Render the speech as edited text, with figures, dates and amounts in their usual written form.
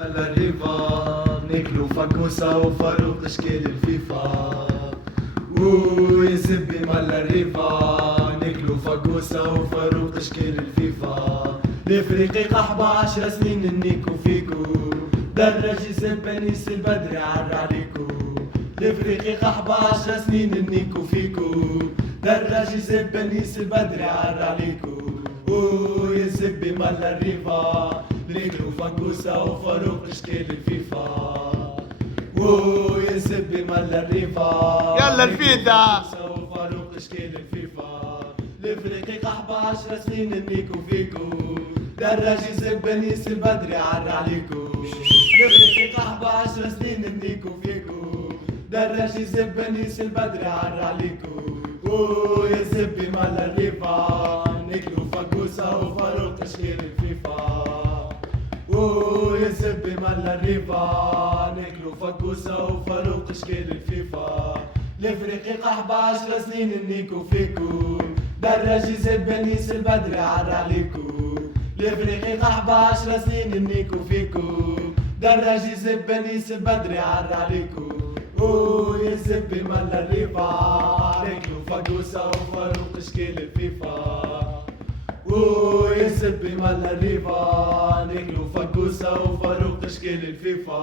على الريفا ناكلو فكوسة وفاروق تشكيل الفيفا. يا زبي مال الريفا ناكلو فكوسة وفاروق تشكيل الفيفا. الافريقي قحبة 10 سنين نيكو فيكو، درج زبانيس البدري عر عليكو. الافريقي قحبة 10 سنين نيكو فيكو، درج زبانيس البدري عر عليكو. يا زبي مال الريفا ناكلو فكوسة وفاروق تشكيل الفيفا. يا زبي مال الريفا يلا الفيدا وفاروق تشكيل الفيفا. الافريقي قحبة 10 سنين نيكو فيكو، دراجي زبانيس البدري عر عليكو. الافريقي قحبة 10 سنين نيكو فيكو، دراجي زبانيس البدري عر عليكو. يا زبي مال الريفا ناكلو فكوسة وفاروق تشكيل الفيفا. يا زبي مال الريفا ناكلو فكوسة وفاروق تشكيل الفيفا. الافريقي قحبة 10 سنين نيكو فيكو، دراجي زبانيس البدري عر عليكو. الافريقي قحبة 10 سنين نيكو فيكو، دراجي زبانيس البدري عر عليكو. يا زبي مال الريفا ناكلو فكوسة وفاروق تشكيل الفيفا. يا زبي مال الريفا ناكلو فكوسة وفاروق تشكيل الفيفا.